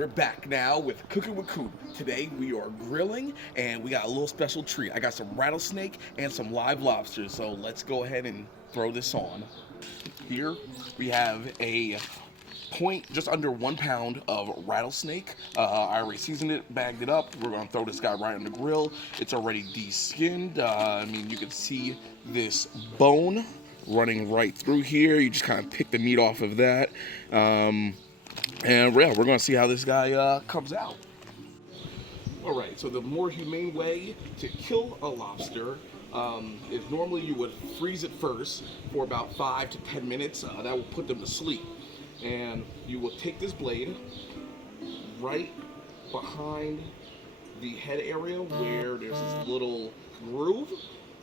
we're back now with Cooking with Coop. Today we are grilling and we got a little special treat. I got some rattlesnake and some live lobsters, so let's go ahead and throw this on. Here we have a just under 1 pound of rattlesnake. I already seasoned it, bagged it up. We're gonna throw this guy right on the grill. It's already de-skinned. I mean, you can see this bone running right through here. You just kind of pick the meat off of that. And yeah, we're gonna see how this guy comes out. All right, so the more humane way to kill a lobster is normally you would freeze it first for about 5 to 10 minutes. That will put them to sleep. And you will take this blade right behind the head area where there's this little groove.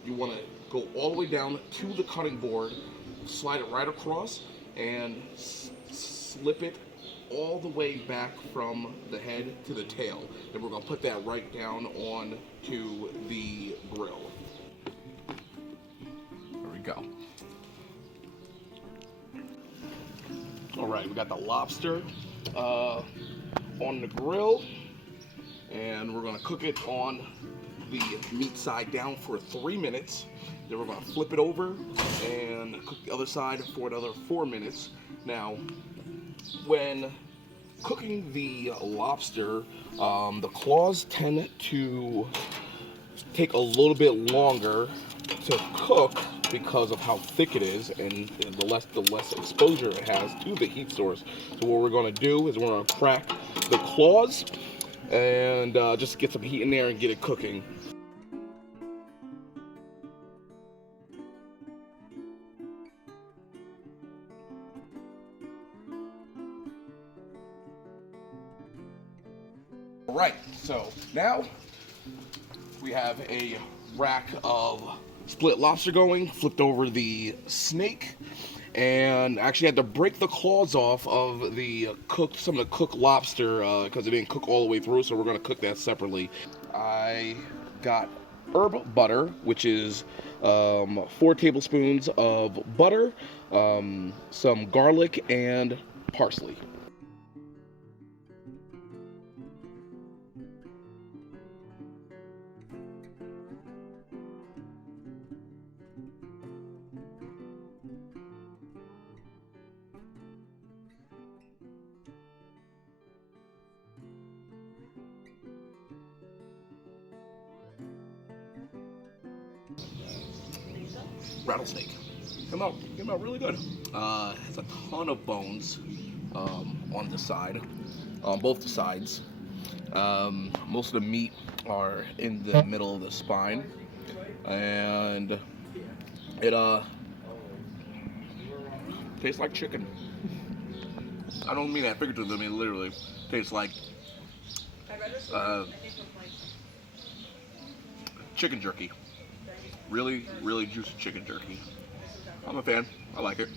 You want to go all the way down to the cutting board, slide it right across, and slip it all the way back from the head to the tail. Then we're going to put that right down on to the grill. There we go. All right, we got the lobster on the grill, and we're gonna cook it on the meat side down for 3 minutes. Then we're gonna flip it over and cook the other side for another 4 minutes. Now, when cooking the lobster, the claws tend to take a little bit longer to cook because of how thick it is, and the less exposure it has to the heat source. So what we're going to do is we're going to crack the claws and just get some heat in there and get it cooking. All right, so now we have a rack of split lobster going, flipped over the snake, and actually had to break the claws off of some of the cooked lobster because it didn't cook all the way through, so we're going to cook that separately. I got herb butter, which is 4 tablespoons of butter, some garlic, and parsley. Rattlesnake. Came out really good. Has a ton of bones on the side, on both the sides. Most of the meat are in the middle of the spine, and it tastes like chicken. I don't mean that figuratively. I mean literally. Tastes like chicken jerky. Really, really juicy chicken jerky. I'm a fan. I like it.